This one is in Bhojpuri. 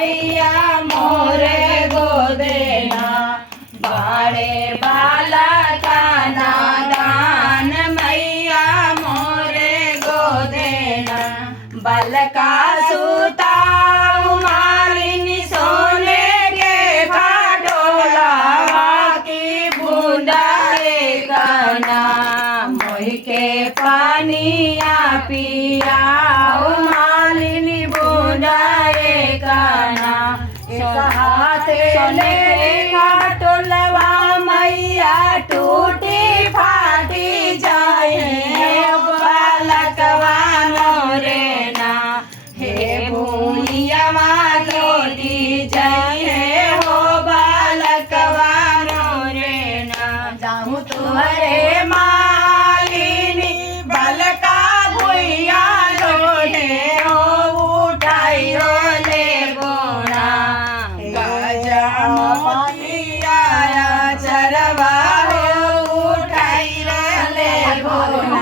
मैया मोरे गोदेना बाड़े बाला का नादान मैया मोरे गोदेना बलका सूता मालिनी सोने के खाटोला की बूंदा गाना मोह के पानिया पिया मालिनी बूंदा गाना एक हाथे सोने के खाटोलवा मैया टूटी फाटी जाए बालकवा मोरे ना हे भूमिया मालोटी जाए हो बालकवा मोरे ना जाऊँ तुहरे मालिनी बलका भुइया लोटे हो उठाइयो ले गोना गजा मोतिया चरवा हो उठाइयो ले गोना।